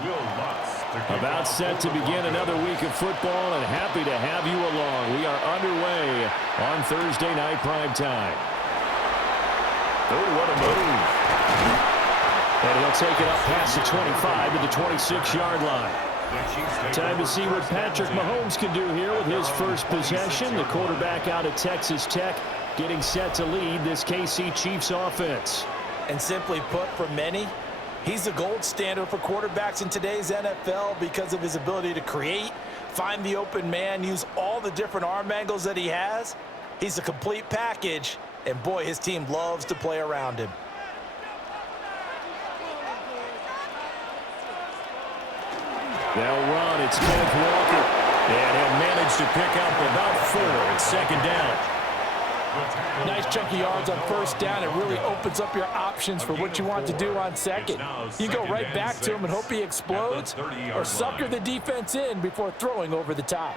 About set to begin another week of football, and happy to have you along. We are underway on Thursday night primetime. Oh, what a move. And he'll take it up past the 25 to the 26-yard line. Time to see what Patrick Mahomes can do here with his first possession. The quarterback out of Texas Tech getting set to lead this KC Chiefs offense. And simply put, for many, he's the gold standard for quarterbacks in today's NFL because of his ability to create, find the open man, use all the different arm angles that he has. He's a complete package, and boy, his team loves to play around him. They'll run. It's Kenneth Walker. And he'll manage to pick up about 4. It's second down. Nice chunky yards on first down. It really opens up your options for what you want to do on second. You go right back to him and hope he explodes, or sucker the defense in before throwing over the top.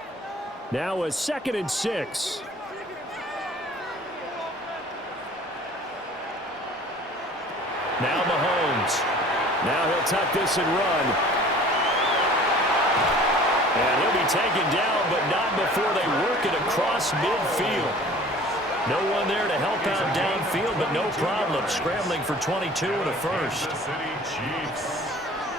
Now a 2nd and 6. Now Mahomes. Now he'll tuck this and run. And he'll be taken down, but not before they work it across midfield. No one there to help out downfield, but no problem. Scrambling for 22 and a first.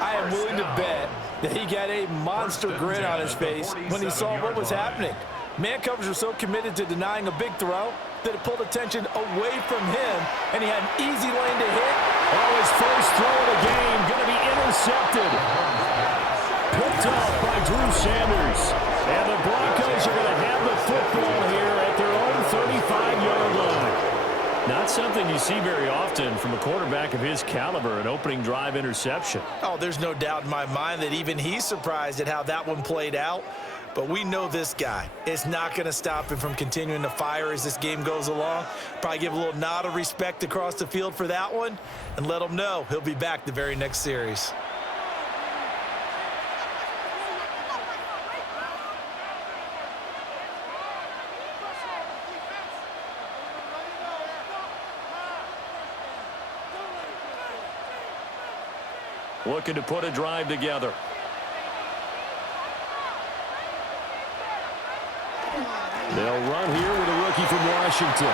I am willing to bet that he got a monster grin on his face when he saw what was happening. Man coverage was so committed to denying a big throw that it pulled attention away from him, and he had an easy lane to hit. Oh, his first throw of the game going to be intercepted. Picked off by Drew Sanders. And the Broncos are going to have the football here at their own 35-yard line. Not something you see very often from a quarterback of his caliber, an opening drive interception. Oh, there's no doubt in my mind that even he's surprised at how that one played out. But we know this guy is not going to stop him from continuing to fire as this game goes along. Probably give a little nod of respect across the field for that one and let him know he'll be back the very next series. Looking to put a drive together. They'll run here with a rookie from Washington.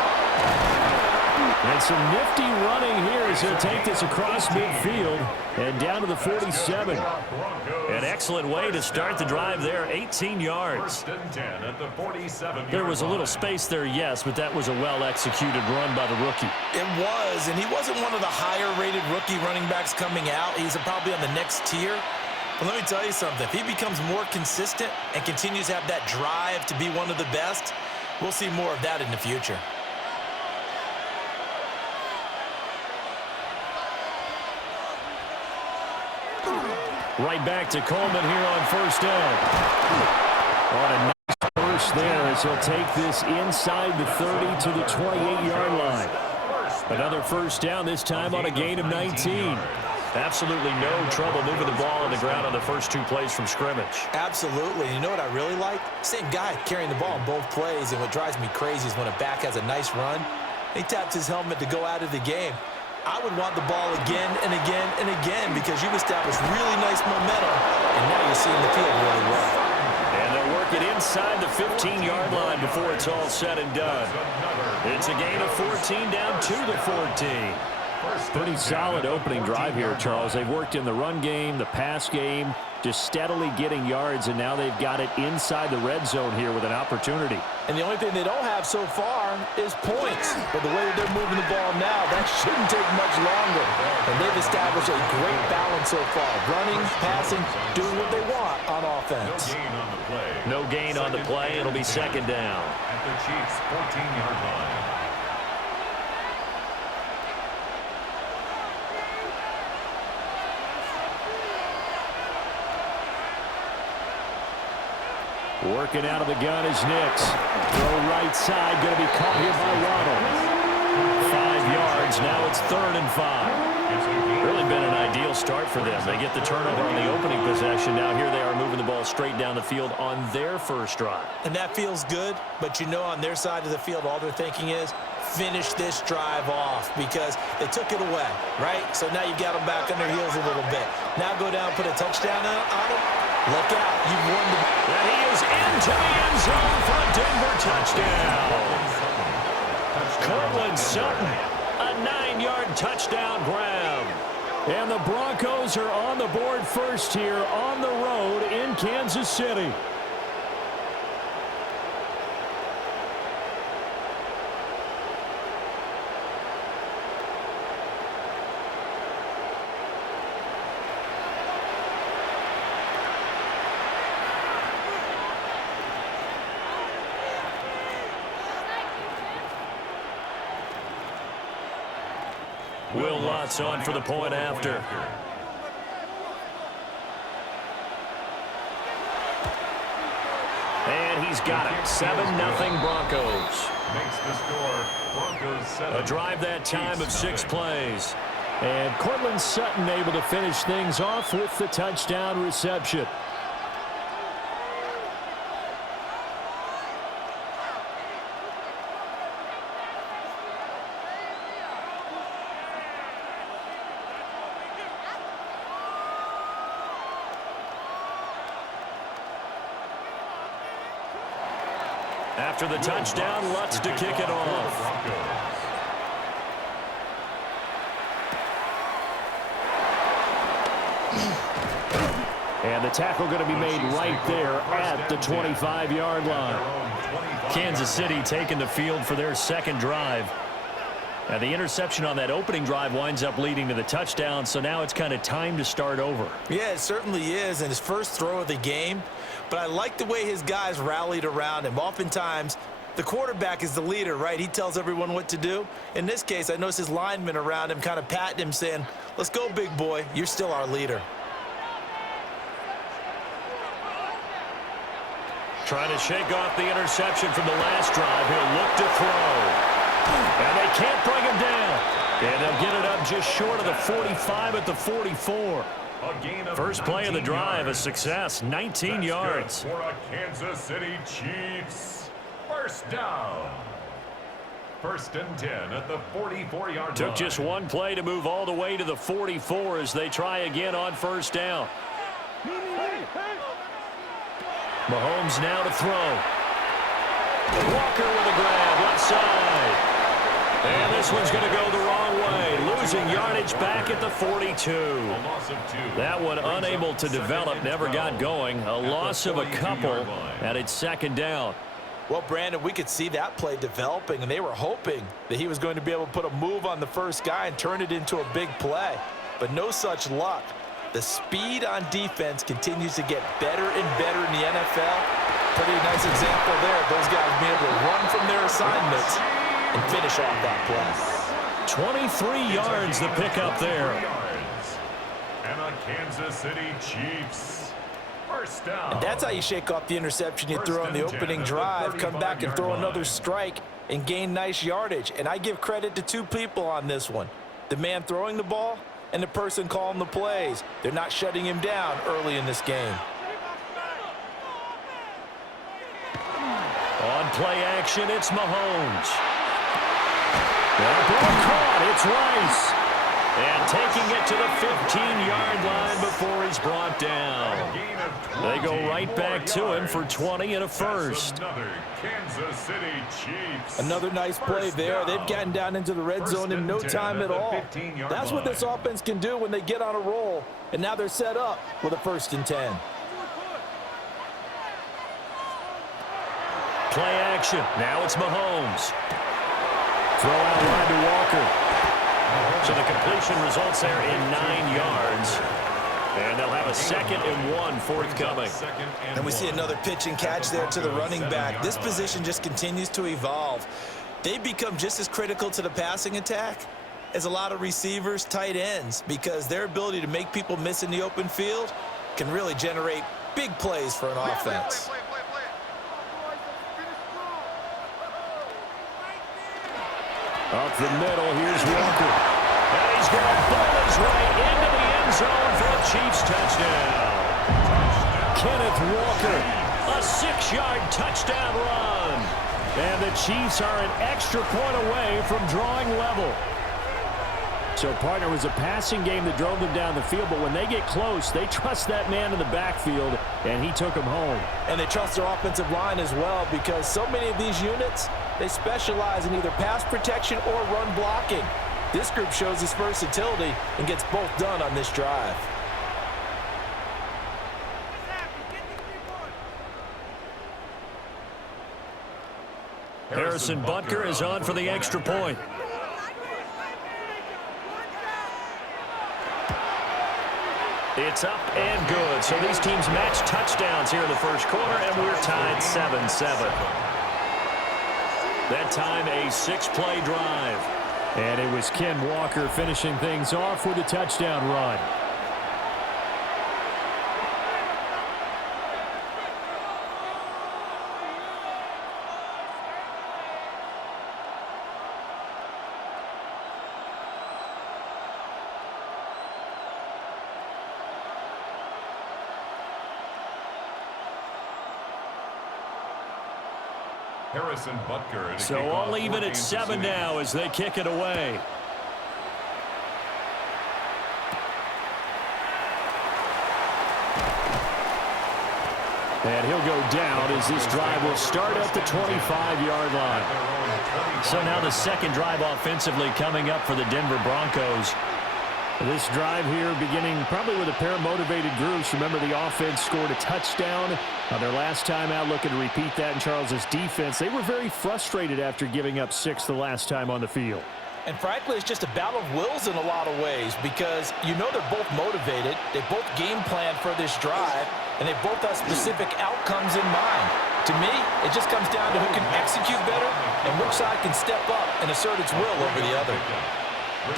And some nifty running here as he'll take this across midfield and down to the 47. An excellent way to start the drive there, 18 yards. There was a little space there, yes, but that was a well-executed run by the rookie. It was, and he wasn't one of the higher-rated rookie running backs coming out. He's probably on the next tier. But let me tell you something. If he becomes more consistent and continues to have that drive to be one of the best, we'll see more of that in the future. Right back to Coleman here on first down. On a nice burst there as he'll take this inside the 30 to the 28-yard line. Another first down, this time on a gain of 19. Absolutely no trouble moving the ball on the ground on the first 2 plays from scrimmage. Absolutely. You know what I really like? Same guy carrying the ball in both plays, and what drives me crazy is when a back has a nice run, he taps his helmet to go out of the game. I would want the ball again and again and again because you've established really nice momentum, and now you're seeing the field really well. And they'll work it inside the 15-yard line before it's all said and done. It's a gain of 14 down to the 14. Pretty solid opening drive here, Charles. They've worked in the run game, the pass game, just steadily getting yards, and now they've got it inside the red zone here with an opportunity. And the only thing they don't have so far is points. But the way that they're moving the ball now, that shouldn't take much longer. And they've established a great balance so far. Running, passing, doing what they want on offense. No gain on the play. It'll be second down. At the Chiefs' 14-yard line. Working out of the gun is Nix. Throw right side, going to be caught here by Waddle. 5 yards, now it's 3rd and 5. Really been an ideal start for them. They get the turnover on the opening possession. Now here they are moving the ball straight down the field on their first drive. And that feels good, but you know on their side of the field, all they're thinking is finish this drive off because they took it away, right? So now you got them back on their heels a little bit. Now go down and put a touchdown on them. Look out. You've won the... And he is into the end zone for a Denver touchdown. Cortland Sutton, a 9-yard touchdown grab. And the Broncos are on the board first here on the road in Kansas City. Will Lutz on for the point after. And he's got it. 7-0 Broncos. Makes the score. Broncos 7. A drive that time of 6 plays. And Cortland Sutton able to finish things off with the touchdown reception. After the touchdown, Lutz to kick it off. And the tackle going to be made right there at the 25-yard line. Kansas City taking the field for their second drive. And the interception on that opening drive winds up leading to the touchdown, so now it's kind of time to start over. Yeah, it certainly is, and his first throw of the game. But I like the way his guys rallied around him. Oftentimes, the quarterback is the leader, right? He tells everyone what to do. In this case, I noticed his linemen around him kind of patting him, saying, "Let's go, big boy. You're still our leader." Trying to shake off the interception from the last drive. He'll look to throw. And they can't bring him down. And they'll get it up just short of the 45 at the 44. First play of the drive, a success, 19 yards. For a Kansas City Chiefs. First down. First and 10 at the 44-yard line. Took just one play to move all the way to the 44 as they try again on first down. Mahomes now to throw. Walker with a grab, left side. And this one's going to go the wrong way. Losing yardage back at the 42. That one unable to develop, never got going. A loss of a couple, and it's second down. Well, Brandon, we could see that play developing, and they were hoping that he was going to be able to put a move on the first guy and turn it into a big play. But no such luck. The speed on defense continues to get better and better in the NFL. Pretty nice example there of those guys being able to run from their assignments and finish off that play. 23 yards the pickup there. And a Kansas City Chiefs. First down. And that's how you shake off the interception you threw on the opening drive, come back and throw another strike and gain nice yardage. And I give credit to two people on this one. The man throwing the ball and the person calling the plays. They're not shutting him down early in this game. On play action, it's Mahomes. That ball caught. It's Rice. And taking it to the 15-yard line before he's brought down. They go right back to him for 20 and a first. Kansas City Chiefs. Another nice play there. They've gotten down into the red zone in no time at all. That's what this offense can do when they get on a roll. And now they're set up with a 1st and 10. Play action. Now it's Mahomes. Throw out line to Walker. So the completion results there in 9 yards. And they'll have a 2nd and 1 forthcoming. And we see another pitch and catch there to the running back. This position just continues to evolve. They become just as critical to the passing attack as a lot of receivers, tight ends, because their ability to make people miss in the open field can really generate big plays for an offense. Up the middle, here's Walker. And he's going to pull his way into the end zone for a Chiefs touchdown. Kenneth Walker, a 6-yard touchdown run. And the Chiefs are an extra point away from drawing level. So, partner, was a passing game that drove them down the field, but when they get close, they trust that man in the backfield, and he took them home. And they trust their offensive line as well, because so many of these units, they specialize in either pass protection or run blocking. This group shows its versatility and gets both done on this drive. Harrison Butker is on for the extra point. It's up and good. So these teams match touchdowns here in the first quarter, and we're tied 7-7. That time, a 6-play drive. And it was Ken Walker finishing things off with a touchdown run. Harrison Butker. So all even at 7 now as they kick it away. And he'll go down as this drive will start at the 25-yard line. So now the second drive offensively coming up for the Denver Broncos. This drive here beginning probably with a pair of motivated groups. Remember, the offense scored a touchdown on their last time out, looking to repeat that in Charles's defense. They were very frustrated after giving up 6 the last time on the field. And frankly, it's just a battle of wills in a lot of ways, because you know they're both motivated, they both game plan for this drive, and they both have specific outcomes in mind. To me, it just comes down to who can execute better and which side can step up and assert its will over the other.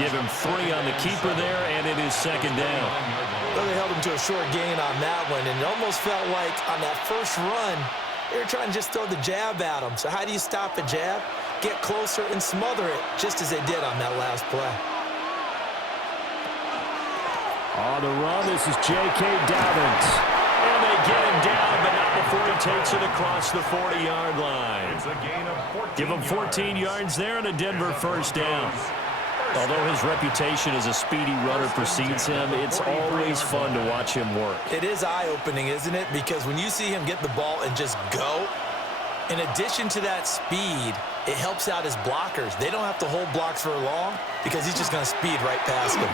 Give him 3 on the keeper there, and it is second down. Well, they held him to a short gain on that one, and it almost felt like on that first run, they were trying to just throw the jab at him. So how do you stop a jab? Get closer and smother it, just as they did on that last play. On the run, this is J.K. Dobbins. And they get him down, but not before he takes it across the 40-yard line. It's a gain of 14 Give him 14 yards there and a Denver first down. Although his reputation as a speedy runner precedes him, it's always fun to watch him work. It is eye-opening, isn't it? Because when you see him get the ball and just go, in addition to that speed, it helps out his blockers. They don't have to hold blocks for long because he's just going to speed right past them.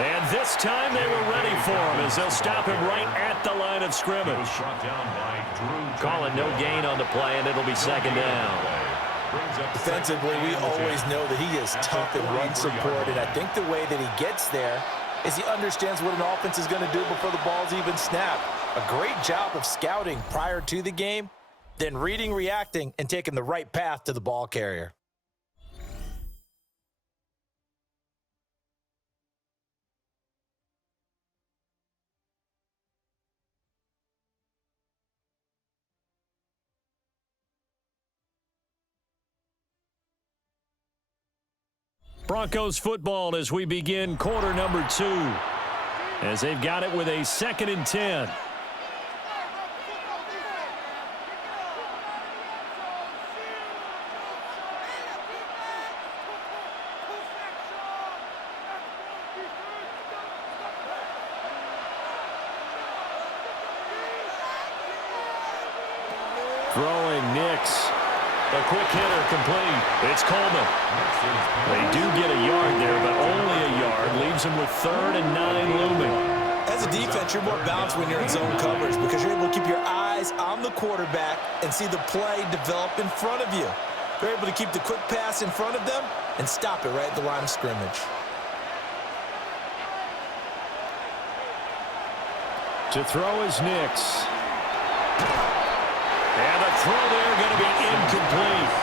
And this time they were ready for him as they'll stop him right at the line of scrimmage. Calling no gain on the play, and it'll be second down. Defensively, we always know that he is tough in run support, and I think the way that he gets there is he understands what an offense is going to do before the ball's even snapped. A great job of scouting prior to the game, then reading, reacting, and taking the right path to the ball carrier. Broncos football as we begin quarter number 2. As they've got it with a 2nd and 10. Throwing Nix. A quick hitter complete. It's Coleman. They do get a yard there, but only a yard. Leaves them with 3rd and 9 looming. As a defense, you're more balanced when you're in zone coverage because you're able to keep your eyes on the quarterback and see the play develop in front of you. They're able to keep the quick pass in front of them and stop it right at the line of scrimmage. To throw is Nix. And the throw there going to be incomplete.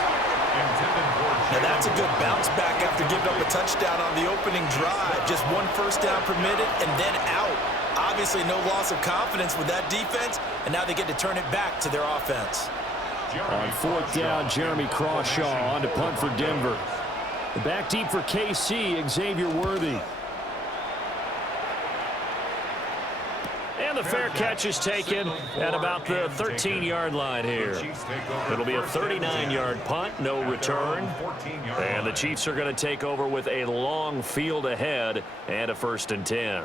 Now that's a good bounce back after giving up a touchdown on the opening drive. Just 1 first down permitted and then out. Obviously no loss of confidence with that defense, and now they get to turn it back to their offense. On 4th down, Jeremy Crawshaw on to punt for Denver. The back deep for KC, Xavier Worthy. And And the fair catch is taken at about the 13-yard line here. It'll be a 39-yard punt, no return. And the Chiefs are going to take over with a long field ahead and a 1st and 10.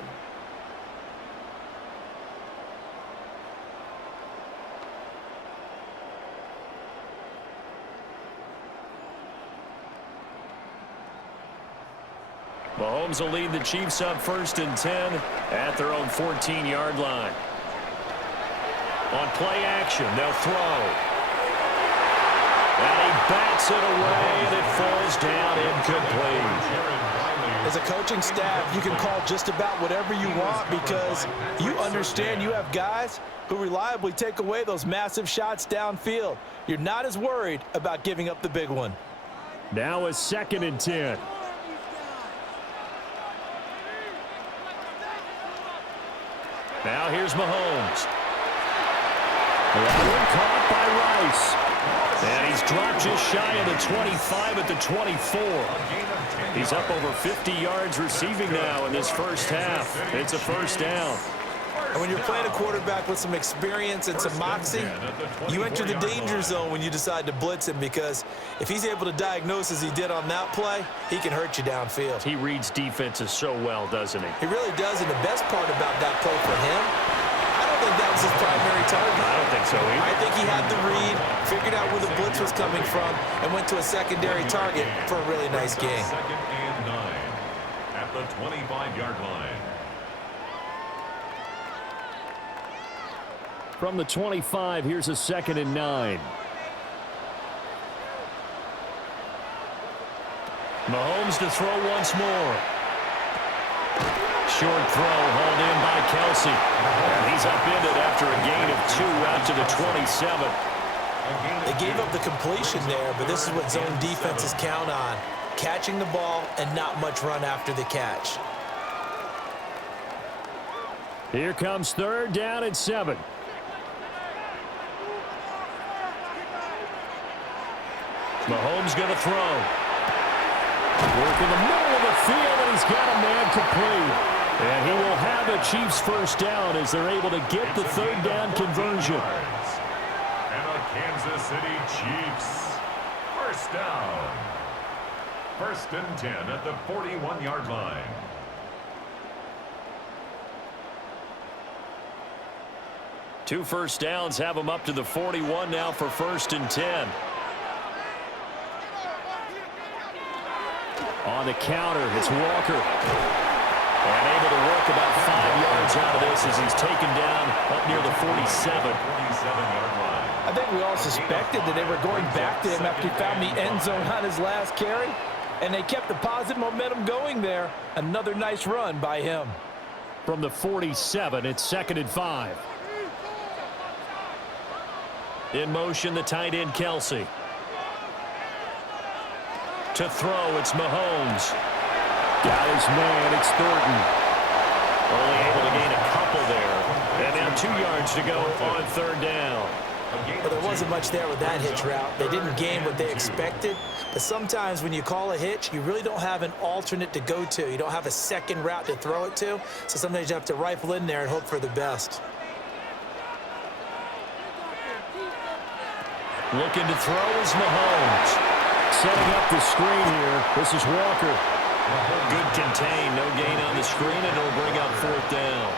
Mahomes will lead the Chiefs up 1st and 10 at their own 14-yard line. On play action, they'll throw. And he bats it away, and it falls down incomplete. As a coaching staff, you can call just about whatever you want because you understand you have guys who reliably take away those massive shots downfield. You're not as worried about giving up the big one. Now a 2nd and 10. Now here's Mahomes. That one caught by Rice. And he's dropped just shy of the 25 at the 24. He's up over 50 yards receiving now in this first half. It's a 1st down. And when you're playing a quarterback with some experience and some moxie, you enter the danger zone when you decide to blitz him because if he's able to diagnose as he did on that play, he can hurt you downfield. He reads defenses so well, doesn't he? He really does, and the best part about that play for him, I don't think that was his primary target. I don't think so either. I think he had the read, figured out where the blitz was coming from, and went to a secondary target for a really nice gain. 2nd and 9 at the 25-yard line. From the 25, here's a 2nd and 9. Mahomes to throw once more. Short throw hauled in by Kelsey. And he's upended after a gain of 2 out to the 27. They gave up the completion there, but this is what zone defenses count on. Catching the ball and not much run after the catch. Here comes 3rd down and 7. Mahomes going to throw. Work in the middle of the field, and he's got a man complete. And he will have a Chiefs 1st down as they're able to get the 3rd down conversion. And the Kansas City Chiefs 1st down. 1st and 10 at the 41-yard line. Two 1st downs have them up to the 41 now for 1st and 10. On the counter, it's Walker. And able to work about 5 yards out of this as he's taken down up near the 47. 47-yard line. I think we all suspected that they were going back to him after he found the end zone on his last carry. And they kept the positive momentum going there. Another nice run by him. From the 47, it's 2nd and 5. In motion, the tight end, Kelsey. To throw, it's Mahomes. Got his man, it's Thornton. Only able to gain a couple there. And now 2 yards to go on 3rd down. Well, there wasn't much there with that hitch route. They didn't gain what they expected. But sometimes when you call a hitch, you really don't have an alternate to go to. You don't have a second route to throw it to. So sometimes you have to rifle in there and hope for the best. Looking to throw is Mahomes. Setting up the screen here. This is Walker. Good contain. No gain on the screen, and it'll bring up 4th down.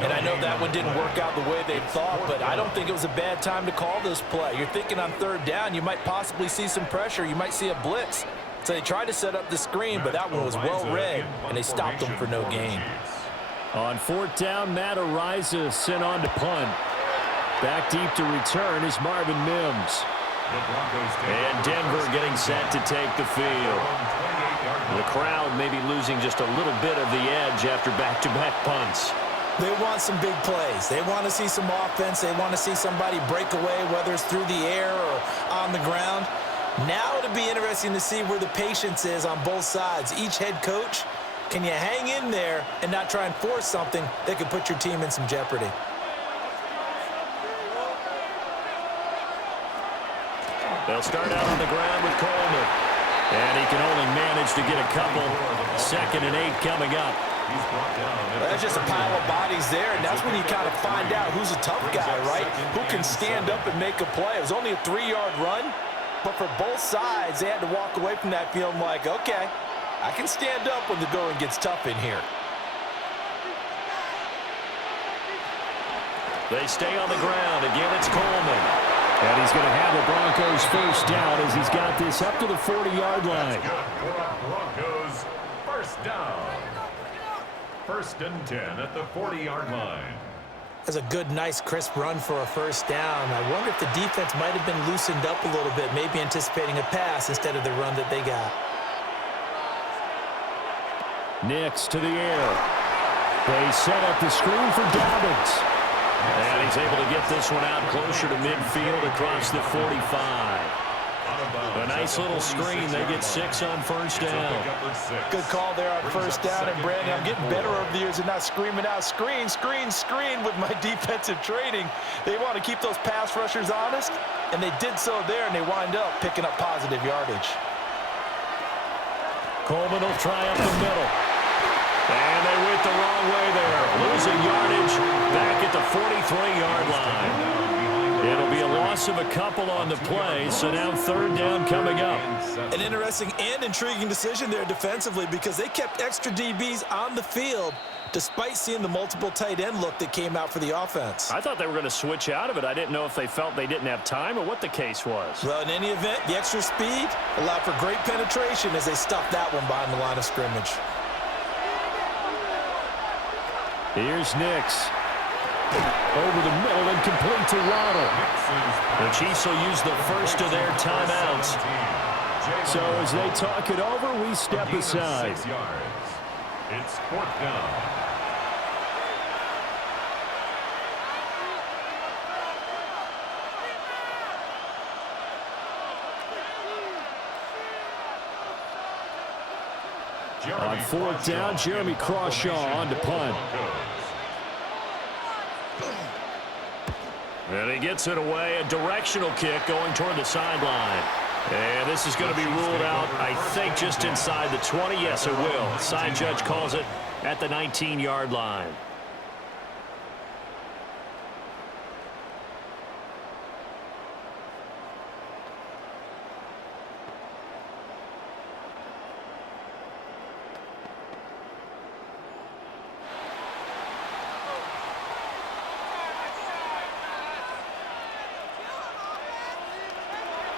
And I know that one didn't work out the way they thought, but I don't think it was a bad time to call this play. You're thinking on 3rd down, you might possibly see some pressure. You might see a blitz. So they tried to set up the screen, but that one was well read, and they stopped them for no gain. On 4th down, Matt Ariza sent on to punt. Back deep to return is Marvin Mims. And Denver getting set to take the field. The crowd maybe losing just a little bit of the edge after back-to-back punts. They want some big plays. They want to see some offense. They want to see somebody break away, whether it's through the air or on the ground. Now it'll be interesting to see where the patience is on both sides. Each head coach, can you hang in there and not try and force something that could put your team in some jeopardy? They'll start out on the ground with Coleman. And he can only manage to get a couple. 2nd and 8 coming up. He's brought down. There's just a pile of bodies there, and that's when you kind of find out who's a tough guy, right? Who can stand up and make a play. It was only a 3-yard run, but for both sides, they had to walk away from that feeling like, okay, I can stand up when the going gets tough in here. They stay on the ground. Again, it's Coleman. And he's going to have the Broncos first down as he's got this up to the 40-yard line. Broncos first down. 1st and 10 at the 40-yard line. That's a good, nice, crisp run for a first down. I wonder if the defense might have been loosened up a little bit, maybe anticipating a pass instead of the run that they got. Nix to the air. They set up the screen for Dobbins. And he's able to get this one out closer to midfield across the 45. A nice little screen. They get 6 on first down. Good call there on first down. And, Brandon, I'm getting better over the years and not screaming out, screen, screen, screen with my defensive training. They want to keep those pass rushers honest, and they did so there, and they wind up picking up positive yardage. Coleman will try up the middle. And they went the wrong way there. Losing yardage back at the 43-yard line. It'll be a loss of a couple on the play, so now 3rd down coming up. An interesting and intriguing decision there defensively because they kept extra DBs on the field despite seeing the multiple tight end look that came out for the offense. I thought they were going to switch out of it. I didn't know if they felt they didn't have time or what the case was. Well, in any event, the extra speed allowed for great penetration as they stuffed that one behind the line of scrimmage. Here's Nix. Over the middle and complete to Waddle. The Chiefs will use the first of their timeouts. So as they talk it over, we step aside. It's 4th down. On 4th down, Jeremy Crawshaw on to punt. And he gets it away. A directional kick going toward the sideline. And this is going to be ruled out, I think, just inside the 20. Yes, it will. Side judge calls it at the 19-yard line.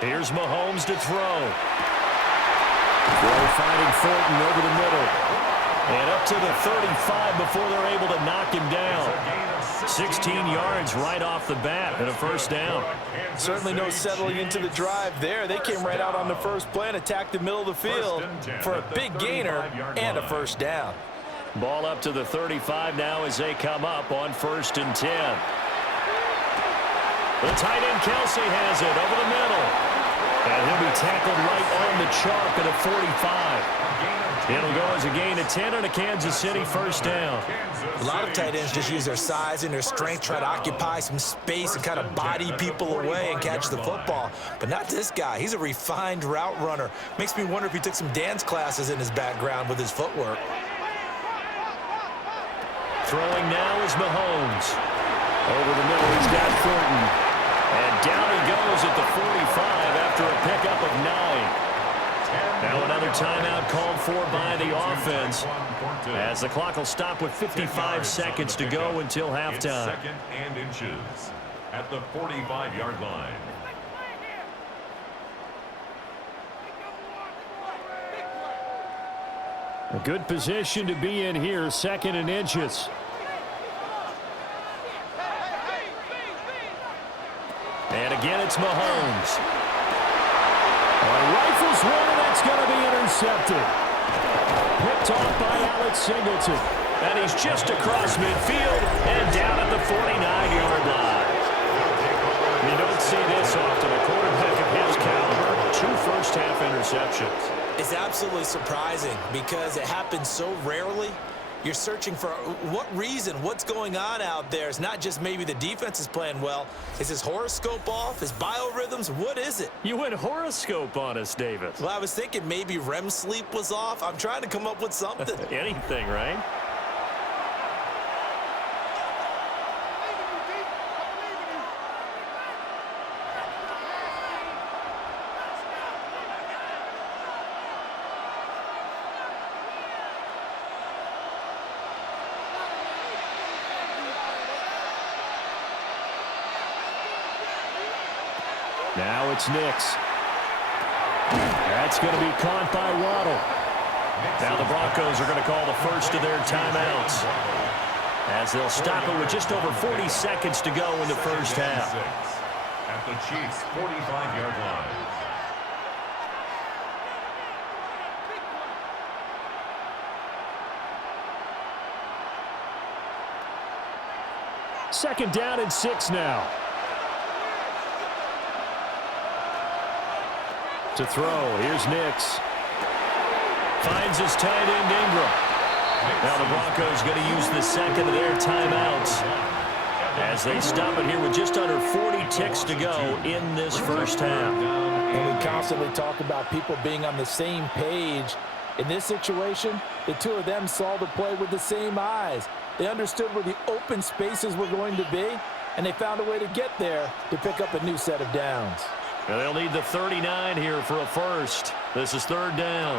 Here's Mahomes to throw. Throw finding Thornton over the middle. And up to the 35 before they're able to knock him down. 16 yards right off the bat and a first down. Certainly no settling into the drive there. They came right out on the first play and attacked the middle of the field for a big gainer and a first down. Ball up to the 35 now as they come up on 1st and 10. The tight end Kelsey has it over the middle. And he'll be tackled right on the chalk at a 45. It'll go as a gain of 10 and a Kansas City first down. A lot of tight ends just use their size and their strength, try to occupy some space and kind of body people away and catch the football. But not this guy. He's a refined route runner. Makes me wonder if he took some dance classes in his background with his footwork. Throwing now is Mahomes. Over the middle, he's got Thornton. And down he goes at the 45 after a pickup of 9. Now another timeout called for by the offense as the clock will stop with 55 seconds to go until halftime. 2nd and inches at the 45-yard line. A good position to be in here, 2nd and inches. And again, it's Mahomes. Rifles one, and that's going to be intercepted. Picked off by Alex Singleton. And he's just across midfield and down at the 49-yard line. You don't see this often. A quarterback of his caliber, 2 first-half interceptions. It's absolutely surprising because it happens so rarely. You're searching for what reason, what's going on out there. It's not just maybe the defense is playing well. Is his horoscope off? His biorhythms? What is it? You went horoscope on us, Davis. Well, I was thinking maybe REM sleep was off. I'm trying to come up with something. Anything, right? Now it's Nix. That's going to be caught by Waddle. Now the Broncos are going to call the first of their timeouts, as they'll stop it with just over 40 seconds to go in the first half. At the Chiefs' 45-yard line. Second down and 6 now. To throw, here's Nix. Finds his tight end Ingram. Now the Broncos going to use the second of their timeouts, as they stop it here with just under 40 ticks to go in this first half. And we constantly talk about people being on the same page. In this situation, the two of them saw the play with the same eyes. They understood where the open spaces were going to be, and they found a way to get there to pick up a new set of downs. And they'll need the 39 here for a first. This is third down.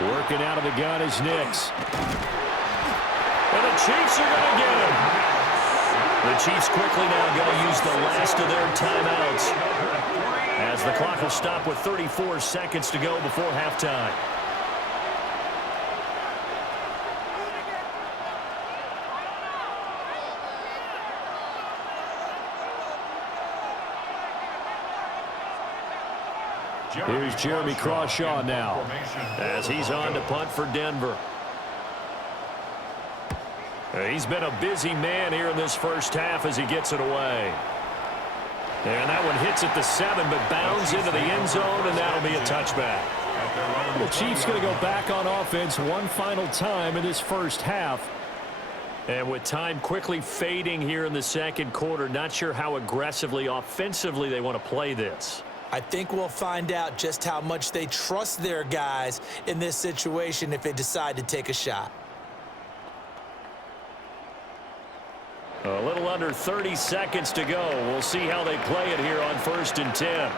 Working out of the gun is Nix. And the Chiefs are going to get him. The Chiefs quickly now going to use the last of their timeouts, as the clock will stop with 34 seconds to go before halftime. Here's Jeremy Crawshaw now, as he's on to punt for Denver. He's been a busy man here in this first half as he gets it away. And that one hits at the 7, but bounds into the end zone, and that'll be a touchback. The Chiefs going to go back on offense one final time in this first half. And with time quickly fading here in the second quarter, not sure how aggressively, offensively they want to play this. I think we'll find out just how much they trust their guys in this situation if they decide to take a shot. A little under 30 seconds to go. We'll see how they play it here on 1st and 10.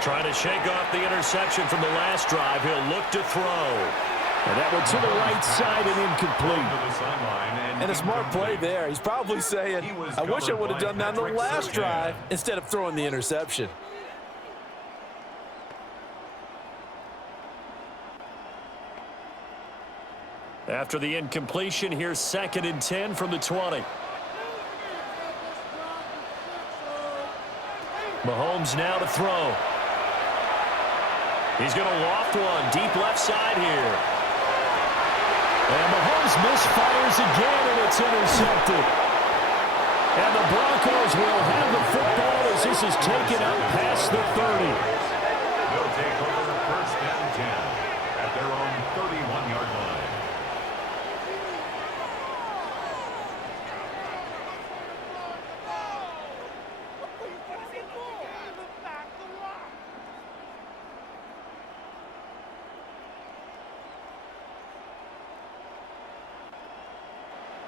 Trying to shake off the interception from the last drive. He'll look to throw. And that one to the right side and incomplete. And a smart play there. He's probably saying, I wish I would have done that on the last drive instead of throwing the interception. After the incompletion, here's 2nd and 10 from the 20. Mahomes now to throw. He's going to loft one deep left side here. And Mahomes misfires again, and it's intercepted. And the Broncos will have the football as this is taken up past the 30. They'll take over 1st and 10 at their own 31-yard line.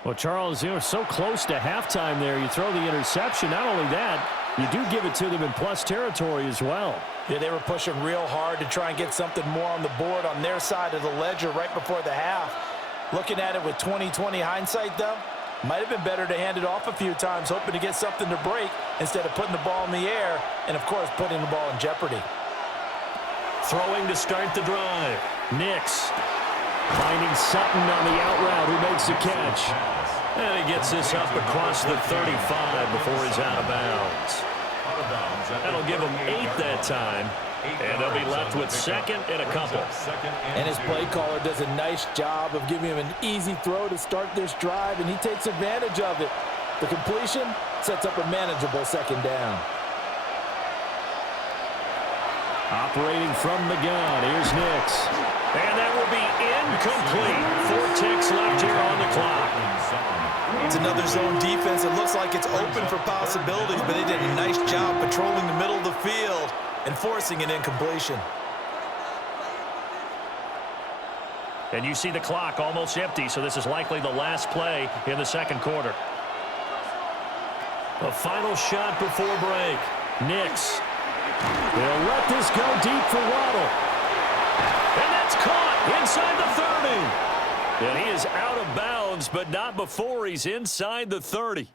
Well, Charles, so close to halftime there. You throw the interception. Not only that, you do give it to them in plus territory as well. Yeah, they were pushing real hard to try and get something more on the board on their side of the ledger right before the half. Looking at it with 20/20 hindsight, though, might have been better to hand it off a few times, hoping to get something to break instead of putting the ball in the air and, of course, putting the ball in jeopardy. Throwing to start the drive. Nix finding Sutton on the out route, who makes the catch. And he gets this up across the 35 before he's out of bounds. That'll give him 8 that time. And they'll be left with 2nd and a couple. And his play caller does a nice job of giving him an easy throw to start this drive, and he takes advantage of it. The completion sets up a manageable 2nd down. Operating from the gun, here's Nix. And that will be incomplete. 4 ticks left here on the clock. It's another zone defense. It looks like it's open for possibilities, but they did a nice job patrolling the middle of the field and forcing an incompletion. And you see the clock almost empty, so this is likely the last play in the second quarter. A final shot before break. Nix. They'll let this go deep for Waddle. And that's caught inside the 30. And he is out of bounds, but not before he's inside the 30.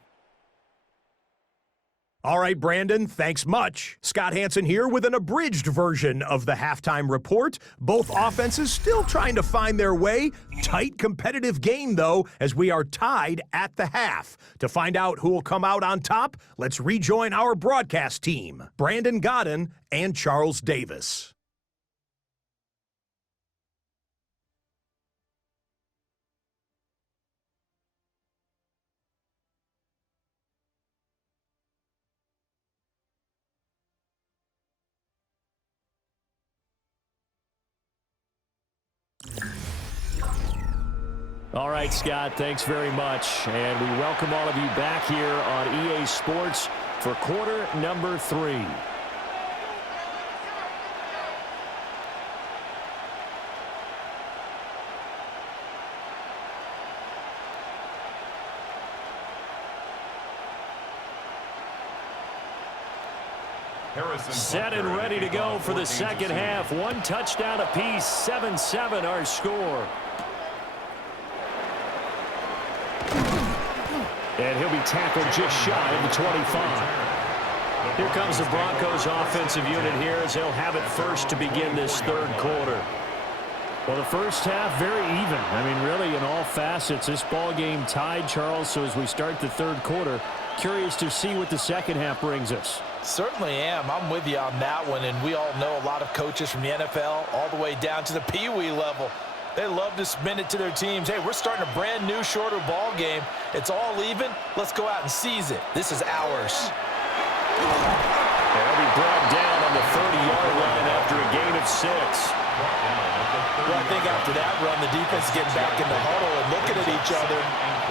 All right, Brandon, thanks much. Scott Hansen here with an abridged version of the halftime report. Both offenses still trying to find their way. Tight competitive game, though, as we are tied at the half. To find out who will come out on top, let's rejoin our broadcast team, Brandon Godden and Charles Davis. All right, Scott, thanks very much. And we welcome all of you back here on EA Sports for quarter number 3. Set and ready to go for the second half. One touchdown apiece, 7-7 our score. And he'll be tackled just shy of the 25. Here comes the Broncos offensive unit here as they'll have it first to begin this third quarter. Well, the first half, very even. I mean, really, in all facets, this ball game tied, Charles. So as we start the third quarter, curious to see what the second half brings us. Certainly am. I'm with you on that one. And we all know a lot of coaches from the NFL all the way down to the Pee-wee level. They love to spin it to their teams. Hey, we're starting a brand new, shorter ball game. It's all even. Let's go out and seize it. This is ours. They'll be brought down on the 30-yard line after a gain of 6. Well, I think after that run, the defense is getting back in the huddle and looking at each other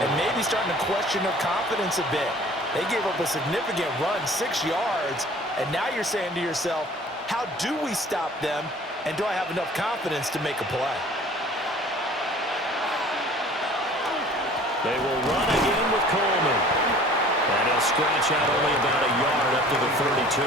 and maybe starting to question their confidence a bit. They gave up a significant run, 6 yards, and now you're saying to yourself, how do we stop them, and do I have enough confidence to make a play? They will run again with Coleman. And he'll scratch out only about a yard up to the 32.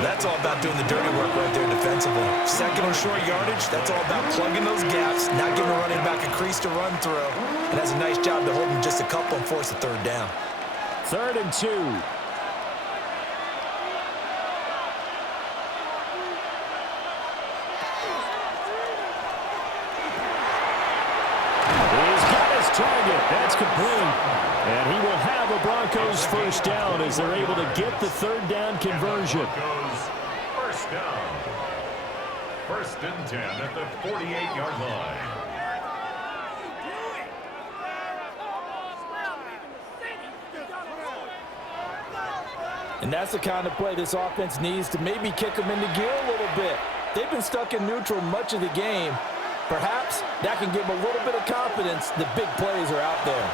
That's all about doing the dirty work right there defensively. Second and short yardage, that's all about plugging those gaps, not giving a running back a crease to run through. And has a nice job to hold him just a couple and force a third down. 3rd and 2. Target, that's complete. And he will have a Broncos first down as they're able to get the third down conversion. First down. 1st and 10 at the 48-yard line. And that's the kind of play this offense needs to maybe kick them into gear a little bit. They've been stuck in neutral much of the game. Perhaps that can give them a little bit of confidence. The big plays are out there.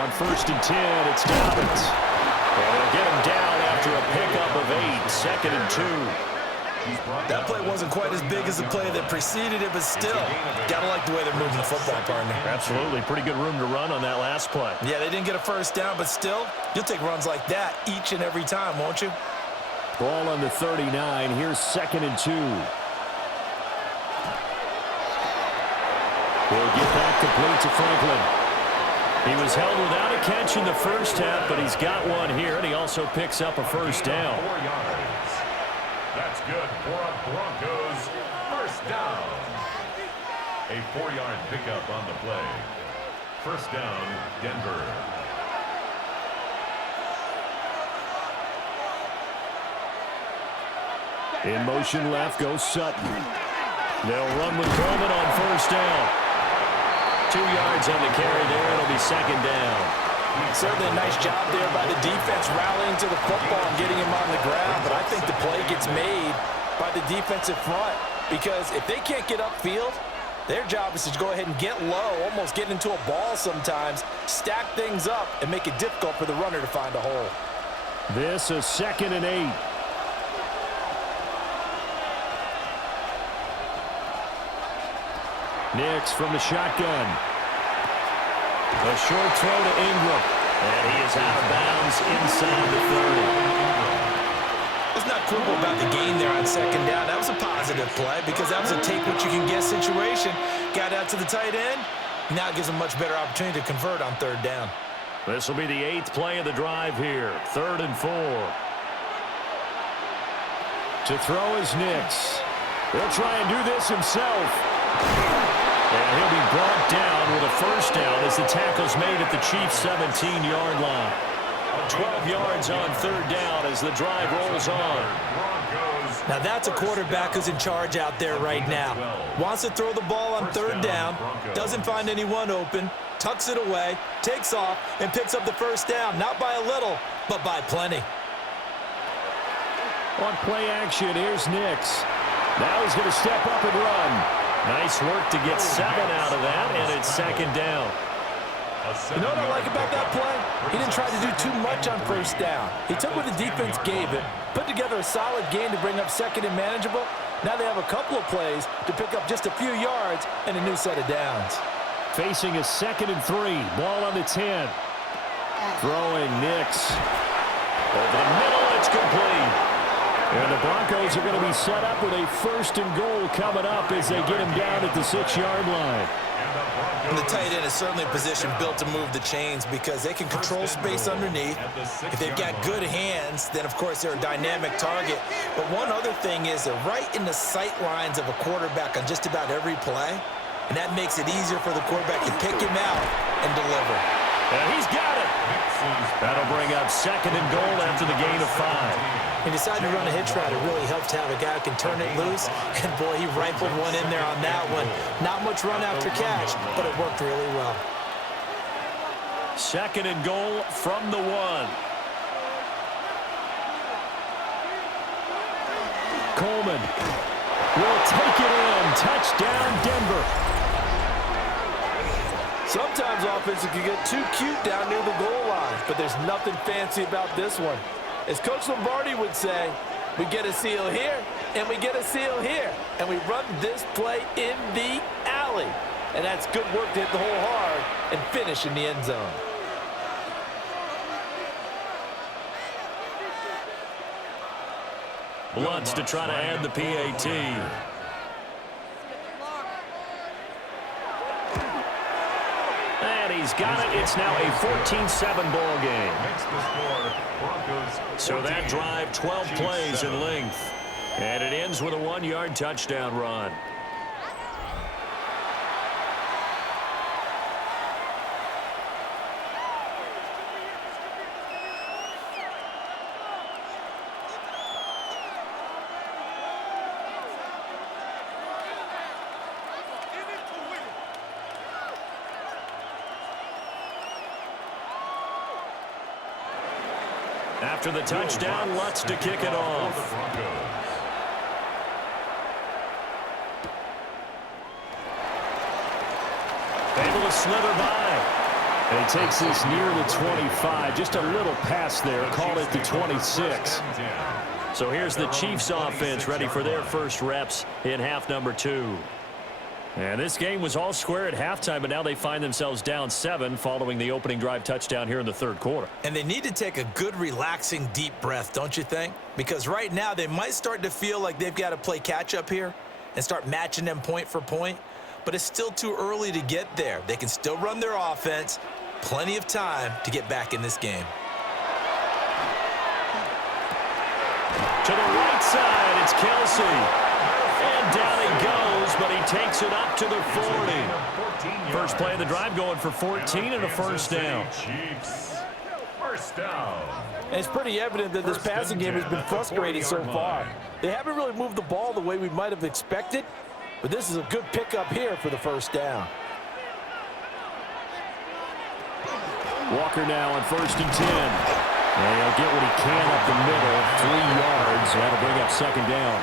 On 1st and 10, it's Dobbins. And they'll get him down after a pickup of 8. 2nd and 2. That play wasn't quite as big as the play that preceded it, but still, gotta like the way they're moving the football, partner. Absolutely. Pretty good room to run on that last play. Yeah, they didn't get a first down, but still, you'll take runs like that each and every time, won't you? Ball on the 39. Here's 2nd and 2. He'll get back complete to Franklin. He was held without a catch in the first half, but he's got one here, and he also picks up a first down. 4 yards. That's good for a Broncos first down. A 4-yard pickup on the play. First down, Denver. In motion left goes Sutton. They'll run with Coleman on first down. 2 yards on the carry there. It'll be second down. Certainly a nice job there by the defense rallying to the football and getting him on the ground. But I think the play gets made by the defensive front because if they can't get upfield, their job is to go ahead and get low, almost get into a ball sometimes, stack things up, and make it difficult for the runner to find a hole. This is 2nd and 8. Nix from the shotgun. A short throw to Ingram. And he is out of bounds inside the 30. Let's not quibble about the gain there on second down. That was a positive play because that was a take-what-you-can-get situation. Got out to the tight end. Now it gives him a much better opportunity to convert on third down. This will be the 8th play of the drive here. 3rd and 4. To throw is Nix. He'll try and do this himself. And he'll be brought down with a first down as the tackle's made at the Chiefs' 17-yard line. 12 yards on 3rd down as the drive rolls on. Now that's a quarterback who's in charge out there right now. Wants to throw the ball on 3rd down, doesn't find anyone open, tucks it away, takes off, and picks up the first down. Not by a little, but by plenty. On play action, here's Nix. Now he's going to step up and run. Nice work to get 7 out of that, and it's 2nd down. You know what I like about that play? He didn't try to do too much on 1st down. He took what the defense gave him, put together a solid game to bring up 2nd and manageable. Now they have a couple of plays to pick up just a few yards and a new set of downs. Facing a 2nd and 3. Ball on the 10. Throwing Nix. Over the middle, it's complete. And the Broncos are going to be set up with a 1st and goal coming up as they get him down at the 6-yard line. And the tight end is certainly a position built to move the chains because they can control space underneath. If they've got good hands, then, of course, they're a dynamic target. But one other thing is they're right in the sight lines of a quarterback on just about every play. And that makes it easier for the quarterback to pick him out and deliver. And he's got it. That'll bring up 2nd and goal after the gain of 5. He decided to run a hitch route. It really helped to have a guy who can turn it loose. And, boy, he rifled one in there on that one. Not much run after catch, but it worked really well. 2nd and goal from the 1. Coleman will take it in. Touchdown, Denver. Sometimes offenses can get too cute down near the goal line, but there's nothing fancy about this one. As Coach Lombardi would say, we get a seal here, and we get a seal here, and we run this play in the alley. And that's good work to hit the hole hard and finish in the end zone. Bluntz to try to add the PAT. And he's got it. It's now a 14-7 ball game. So that drive, 12 plays in length. And it ends with a 1-yard touchdown run. After the touchdown, Lutz to kick it off. Able to slither by. And he takes this near the 25. Just a little pass there. Call it the 26. So here's the Chiefs offense ready for their first reps in half number 2. And this game was all square at halftime, but now they find themselves down 7 following the opening drive touchdown here in the 3rd quarter. And they need to take a good, relaxing, deep breath, don't you think? Because right now they might start to feel like they've got to play catch-up here and start matching them point for point. But it's still too early to get there. They can still run their offense. Plenty of time to get back in this game. To the right side, it's Kelsey. And down he goes, but he takes it up to the 40. First play of the drive going for 14 and a first down. First down. And it's pretty evident that this passing game has been frustrating so far. They haven't really moved the ball the way we might have expected, but this is a good pickup here for the first down. Walker now on 1st and 10. And he'll get what he can up the middle, 3 yards. That'll bring up 2nd down.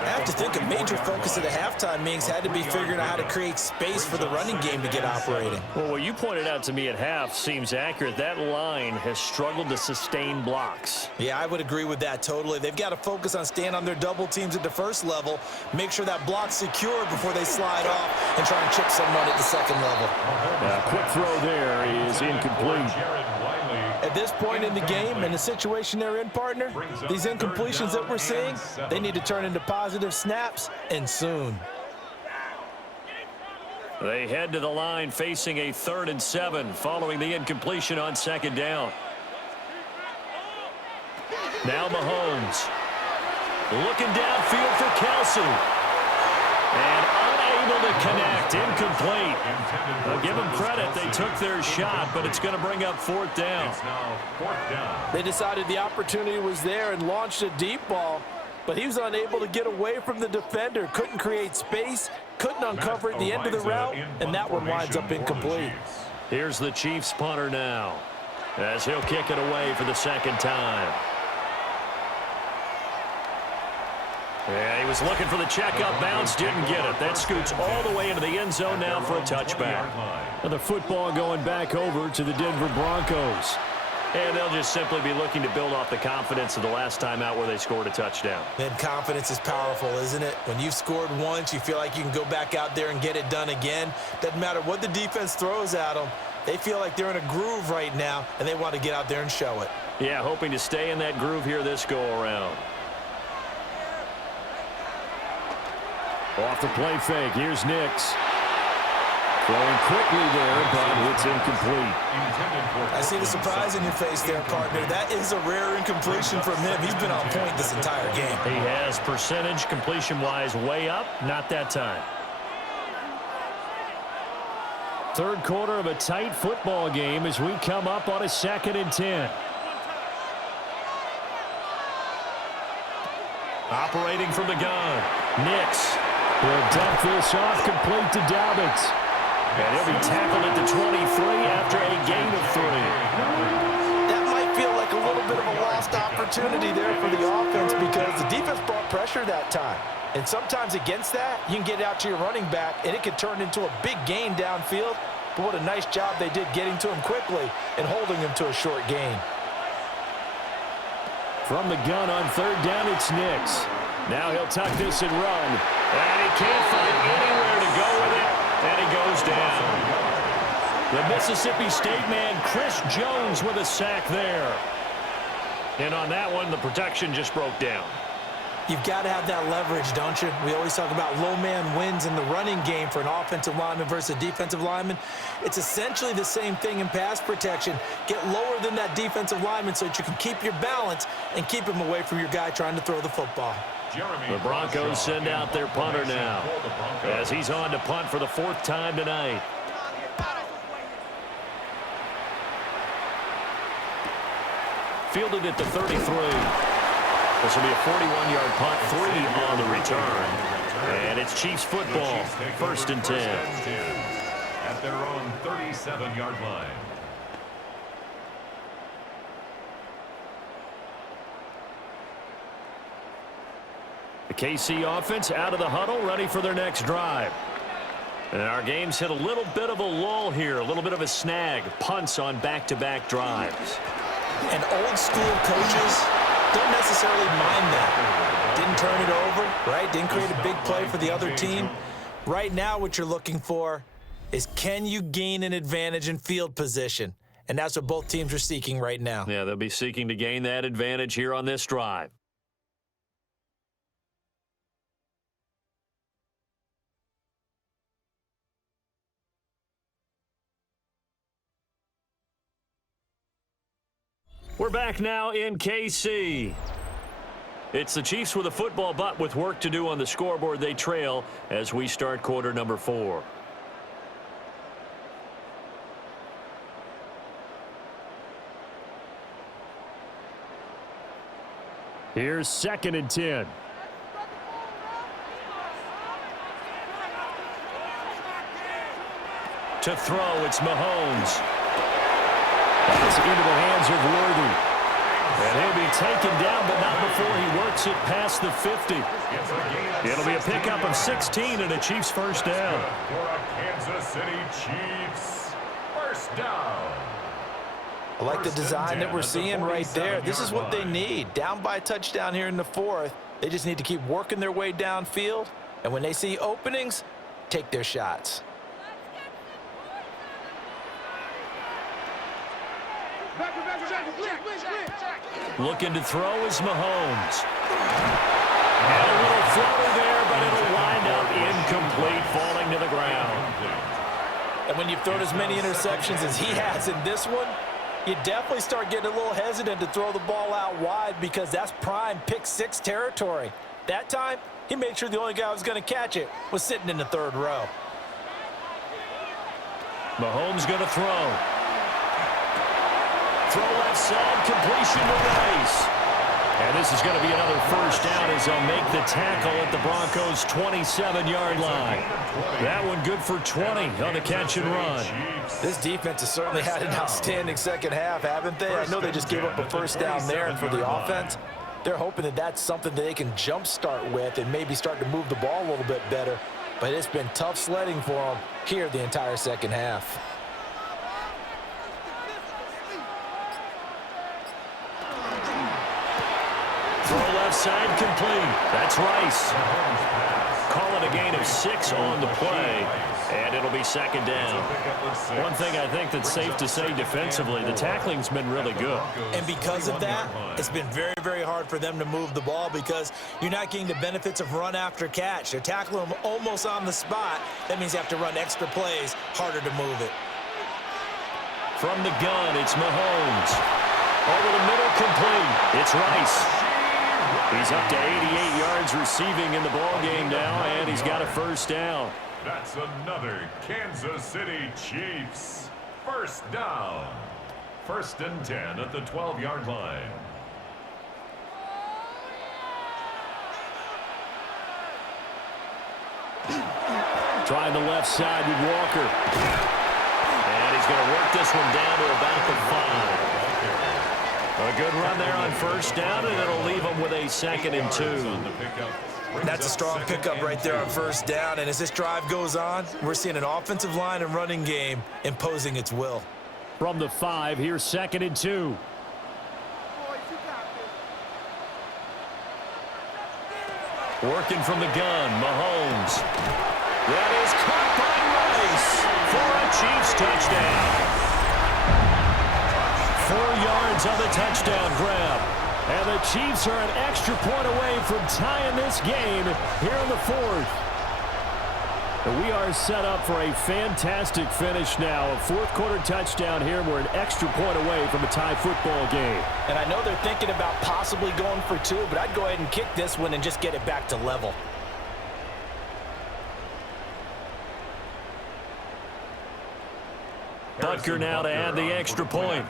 I have to think a major focus of the halftime meetings had to be figuring out how to create space for the running game to get operating. Well, what you pointed out to me at half seems accurate. That line has struggled to sustain blocks. Yeah, I would agree with that totally. They've got to focus on staying on their double teams at the first level, make sure that block's secure before they slide off and try and chip someone at the 2nd level. Quick throw there is incomplete. At this point in the game and the situation they're in, partner, these incompletions that we're seeing, they need to turn into positive snaps, and soon. They head to the line facing a 3rd and 7 following the incompletion on 2nd down. Now Mahomes. Looking downfield for Kelsey. And unable to connect. Incomplete. I'll give them credit. They took their shot, but it's going to bring up 4th down. It's now 4th down. They decided the opportunity was there and launched a deep ball, but he was unable to get away from the defender. Couldn't create space, couldn't uncover at the end of the route, and that one winds up incomplete. Here's the Chiefs punter now, as he'll kick it away for the 2nd time. Yeah, he was looking for the checkup bounce, didn't get it. That scoots all the way into the end zone now for a touchback. And the football going back over to the Denver Broncos. And they'll just simply be looking to build off the confidence of the last time out where they scored a touchdown. Man, confidence is powerful, isn't it? When you've scored once, you feel like you can go back out there and get it done again. Doesn't matter what the defense throws at them. They feel like they're in a groove right now, and they want to get out there and show it. Yeah, hoping to stay in that groove here this go-around. Off the play fake, here's Nix. Throwing quickly there, but it's incomplete. I see the surprise in your face there, partner. That is a rare incompletion from him. He's been on point this entire game. He has percentage completion-wise way up, not that time. 3rd quarter of a tight football game as we come up on a 2nd and 10. Operating from the gun, Nix. He'll dump this off complete to Dobbins. And he'll be tackled at the 23 after a gain of 3. That might feel like a little bit of a lost opportunity there for the offense because the defense brought pressure that time. And sometimes against that, you can get out to your running back, and it could turn into a big gain downfield. But what a nice job they did getting to him quickly and holding him to a short gain. From the gun on 3rd down, it's Nix. Now he'll tuck this and run. And he can't find anywhere to go with it. And he goes down. The Mississippi State man, Chris Jones, with a sack there. And on that one, the protection just broke down. You've got to have that leverage, don't you? We always talk about low man wins in the running game for an offensive lineman versus a defensive lineman. It's essentially the same thing in pass protection. Get lower than that defensive lineman so that you can keep your balance and keep him away from your guy trying to throw the football. The Broncos send out their punter now as he's on to punt for the 4th time tonight. Fielded at the 33. This will be a 41-yard punt, 3 on the return. And it's Chiefs football, 1st and 10. At their own 37-yard line. The KC offense out of the huddle, ready for their next drive. And our game's hit a little bit of a lull here, a little bit of a snag. Punts on back-to-back drives. And old school coaches don't necessarily mind that. Didn't turn it over, right? Didn't create a big play for the other team. Right now what you're looking for is can you gain an advantage in field position? And that's what both teams are seeking right now. Yeah, they'll be seeking to gain that advantage here on this drive. We're back now in KC. It's the Chiefs with a football, but with work to do on the scoreboard. They trail as we start quarter number 4. Here's 2nd and 10. To throw, it's Mahomes. It's into the hands of Worthy. And he'll be taken down, but not before he works it past the 50. It'll be a pickup of 16 and a Chiefs 1st down. For a Kansas City Chiefs 1st down. I like the design that we're seeing right there. This is what they need. Down by a touchdown here in the 4th. They just need to keep working their way downfield. And when they see openings, take their shots. Looking to throw is Mahomes. And a little floater there, but it'll wind up incomplete, falling to the ground. they've thrown as many interceptions as he has in this one, you definitely start getting a little hesitant to throw the ball out wide because that's prime pick six territory. That time, he made sure the only guy who was going to catch it was sitting in the third row. Mahomes going to throw. Throw left side, completion to Rice. And this is going to be another first down as they'll make the tackle at the Broncos' 27-yard line. That one good for 20 on the catch and run. This defense has certainly had an outstanding second half, haven't they? I know they just gave up a first down there, and for the offense, they're hoping that that's something that they can jumpstart with and maybe start to move the ball a little bit better. But it's been tough sledding for them here the entire second half. Throw left side complete. That's Rice. Call it a gain of 6 on the play, and it'll be second down. One thing I think that's safe to say defensively, the tackling's been really good. And because of that, it's been very, very hard for them to move the ball because you're not getting the benefits of run after catch. They're tackling them almost on the spot. That means you have to run extra plays, harder to move it. From the gun, it's Mahomes. Over the middle, complete. It's Rice. He's up to 88 yards receiving in the ballgame now, and he's got a first down. That's another Kansas City Chiefs first down. 1st and 10 at the 12-yard line. Trying the left side with Walker. And he's going to work this one down to about the 5. A good run there on first down, and it'll leave them with a 2nd and 2. That's a strong pickup right there on first down, and as this drive goes on, we're seeing an offensive line and running game imposing its will. From the 5, here's 2nd and 2. Working from the gun, Mahomes. That is caught by Rice for a Chiefs touchdown. 4 yards on the touchdown grab. And the Chiefs are an extra point away from tying this game here in the 4th. And we are set up for a fantastic finish now. A 4th quarter touchdown here. We're an extra point away from a tie football game. And I know they're thinking about possibly going for 2, but I'd go ahead and kick this one and just get it back to level. Butker now to add the extra point.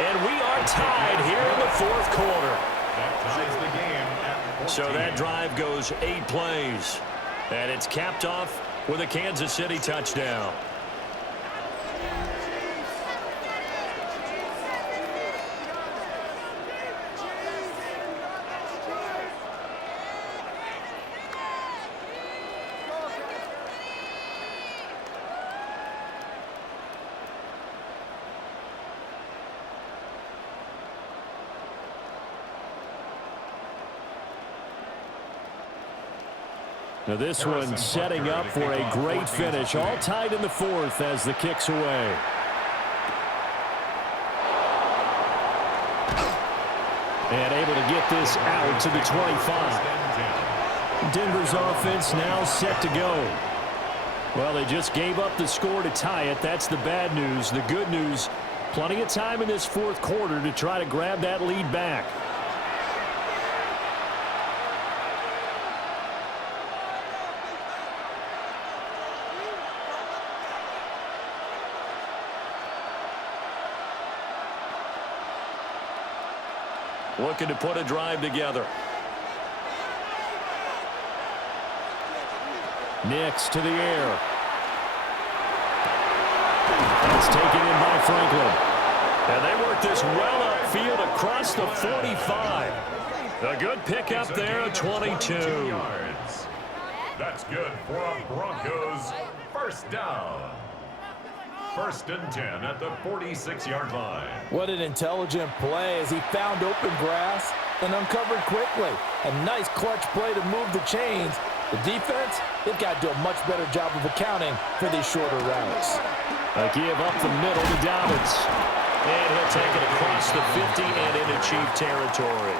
And we are tied here in the 4th quarter. So that drive goes 8 plays. And it's capped off with a Kansas City touchdown. Now this one setting up for a great finish. All tied in the 4th as the kick's away. And able to get this out to the 25. Denver's offense now set to go. Well, they just gave up the score to tie it. That's the bad news. The good news, plenty of time in this 4th quarter to try to grab that lead back. Looking to put a drive together. Nix to the air. That's taken in by Franklin. And they work this well upfield across the 45. A good pickup there at 22. That's good for a Broncos first down. 1st and 10 at the 46-yard line. What an intelligent play as he found open grass and uncovered quickly. A nice clutch play to move the chains. The defense, they've got to do a much better job of accounting for these shorter routes. A give up the middle to Dobbins. And he'll take it across the 50 and into Chief territory.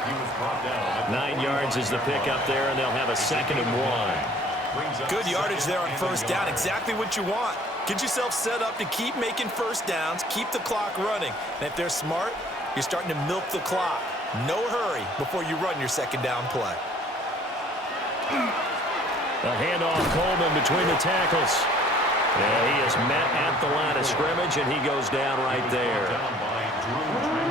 9 yards is the pickup there, and they'll have a 2nd and 1. Good yardage there on first down. Exactly what you want. Get yourself set up to keep making first downs, keep the clock running. And if they're smart, you're starting to milk the clock. No hurry before you run your 2nd down play. A handoff, Coleman between the tackles. Yeah, he is met at the line of scrimmage, and he goes down right there.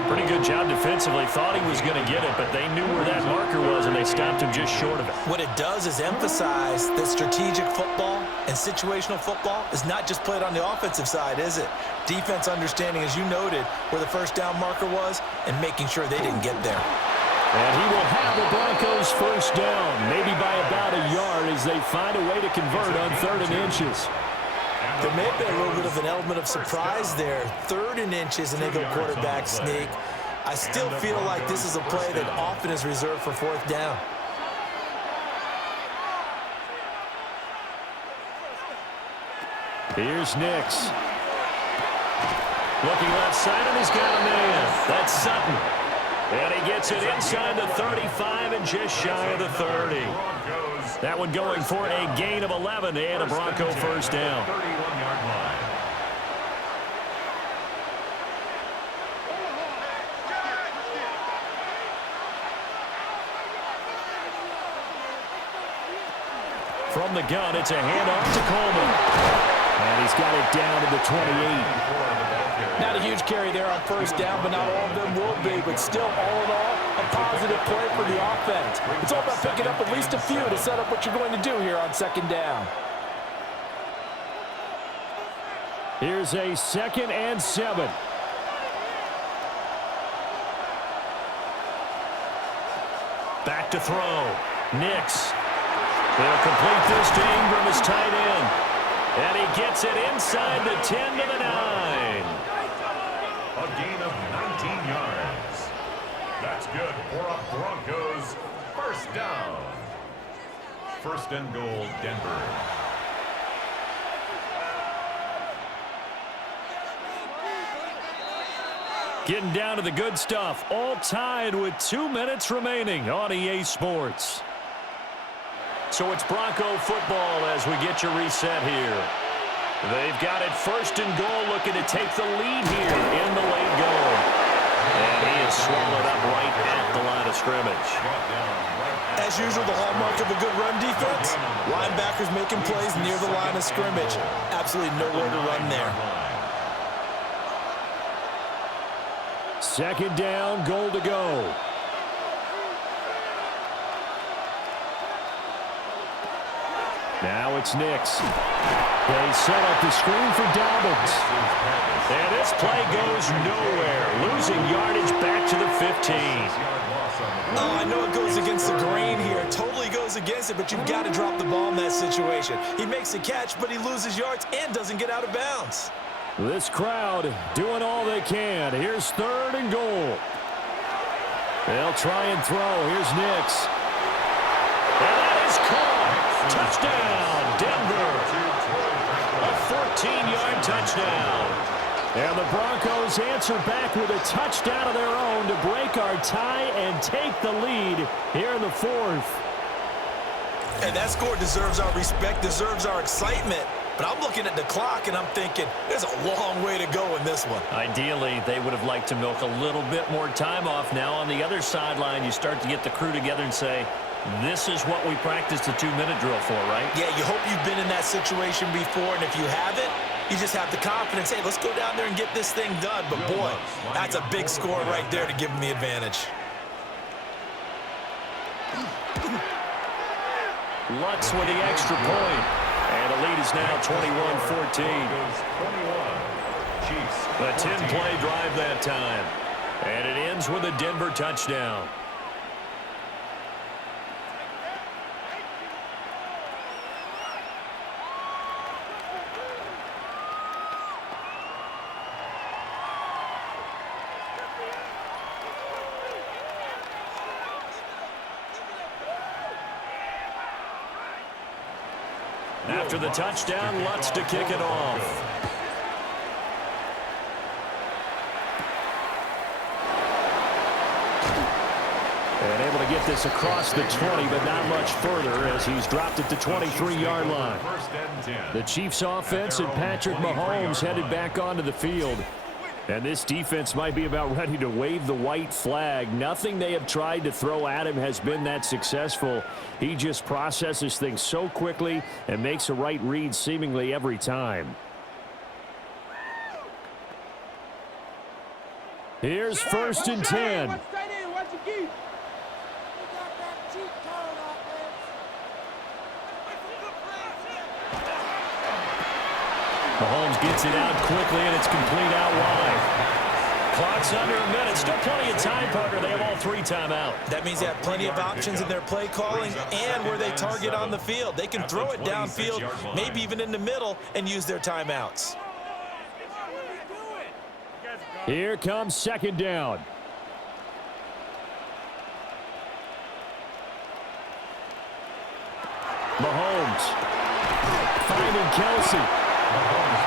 Pretty good job defensively. Thought he was going to get it, but they knew where that marker was, and they stopped him just short of it. What it does is emphasize that strategic football and situational football is not just played on the offensive side, is it? Defense understanding, as you noted, where the first down marker was and making sure they didn't get there. And he will have the Broncos first down, maybe by about a yard as they find a way to convert on 3rd and inches. There may have been a little bit of an element of surprise there. 3rd and inches, and they go quarterback sneak. I still feel like this is a play that often is reserved for 4th down. Here's Nix. Looking left side, and he's got a man. That's Sutton. And he gets it inside the 35 and just shy of the 30. That one going for a gain of 11 and a Bronco first down. 31-yard line. From the gun, it's a handoff to Coleman. And he's got it down to the 28. Not a huge carry there on first down, but not all of them will be. But still, all in all, a positive play for the offense. It's all about picking up at least a few to set up what you're going to do here on 2nd down. Here's a 2nd and 7. Back to throw. Nix. They'll complete this to Ingram as tight end. And he gets it inside the 10 to the 9. A gain of 19 yards. That's good for a Broncos first down. 1st and goal, Denver. Getting down to the good stuff. All tied with 2 minutes remaining on EA Sports. So it's Bronco football as we get your reset here. They've got it 1st and goal, looking to take the lead here in the late goal. And he is swallowed up right at the line of scrimmage. As usual, the hallmark of a good run defense, linebackers making plays near the line of scrimmage. Absolutely nowhere to run there. 2nd down, goal to go. Now it's Nix. They set up the screen for Dobbins. And this play goes nowhere. Losing yardage back to the 15. Oh, I know it goes against the grain here. Totally goes against it, but you've got to drop the ball in that situation. He makes a catch, but he loses yards and doesn't get out of bounds. This crowd doing all they can. Here's 3rd and goal. They'll try and throw. Here's Nix. And that is caught. Touchdown, Denver. A 14-yard touchdown. And the Broncos answer back with a touchdown of their own to break our tie and take the lead here in the 4th. And that score deserves our respect, deserves our excitement. But I'm looking at the clock, and I'm thinking, there's a long way to go in this one. Ideally, they would have liked to milk a little bit more time off. Now, on the other sideline, you start to get the crew together and say, this is what we practiced a 2-minute drill for, right? Yeah, you hope you've been in that situation before, and if you haven't, you just have the confidence, hey, let's go down there and get this thing done. But, boy, that's a big score right there to give them the advantage. Lutz with the extra point. And the lead is now 21-14. A 10-play drive that time. And it ends with a Denver touchdown. After the touchdown, Lutz to kick it off. And able to get this across the 20, but not much further as he's dropped it to 23-yard line. The Chiefs offense and Patrick Mahomes headed back onto the field. And this defense might be about ready to wave the white flag. Nothing they have tried to throw at him has been that successful. He just processes things so quickly and makes a right read seemingly every time. Here's 1st and 10. Mahomes gets it out quickly, and it's complete out wide. Clock's under a minute. Still plenty of time, Parker. They have all 3 timeouts. That means they have plenty of options in their play calling and where they target on the field. They can throw it downfield, maybe even in the middle, and use their timeouts. Here comes 2nd down. Mahomes finding Kelsey.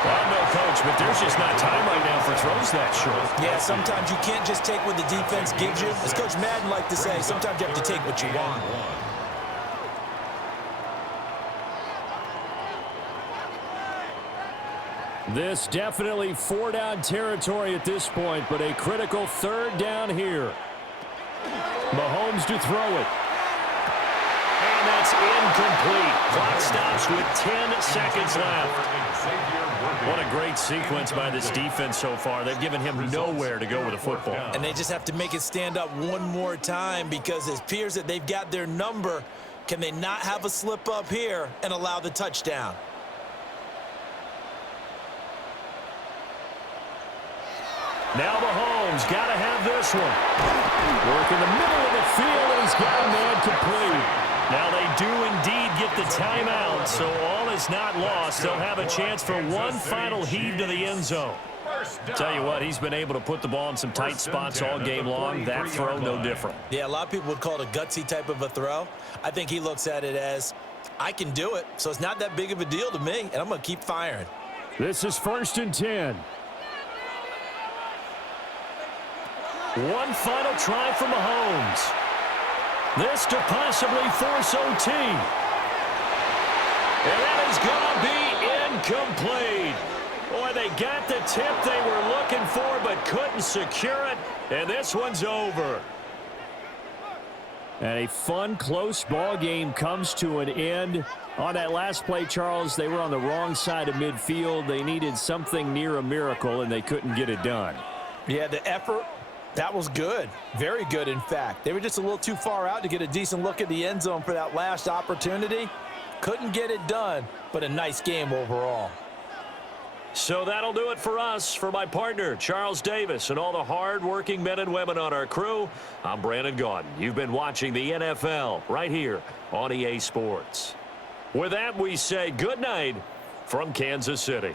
Well, no, coach, but there's just not time right now for throws that short. Yeah, sometimes you can't just take what the defense gives you. As Coach Madden liked to say, sometimes you have to take what you want. This definitely 4-down territory at this point, but a critical 3rd down here. Mahomes to throw it. And that's incomplete. Clock stops with 10 seconds left. What a great sequence by this defense so far. They've given him nowhere to go with the football. And they just have to make it stand up one more time because it appears that they've got their number. Can they not have a slip up here and allow the touchdown? Now Mahomes got to have this one. Work in the middle of the field, and he's got a man complete. Now they do indeed get the timeout, so all is not lost. They'll have a chance for one final heave to the end zone. Tell you what, he's been able to put the ball in some tight spots all game long. That throw, no different. Yeah, a lot of people would call it a gutsy type of a throw. I think he looks at it as, I can do it, so it's not that big of a deal to me, and I'm going to keep firing. This is 1st and 10. One final try for Mahomes. This to possibly force OT. And that is going to be incomplete. Boy, they got the tip they were looking for but couldn't secure it. And this one's over. And a fun, close ball game comes to an end. On that last play, Charles, they were on the wrong side of midfield. They needed something near a miracle, and they couldn't get it done. Yeah, the effort, that was good. Very good, in fact. They were just a little too far out to get a decent look at the end zone for that last opportunity. Couldn't get it done, but a nice game overall. So that'll do it for us. For my partner, Charles Davis, and all the hard-working men and women on our crew, I'm Brandon Gaudin. You've been watching the NFL right here on EA Sports. With that, we say good night from Kansas City.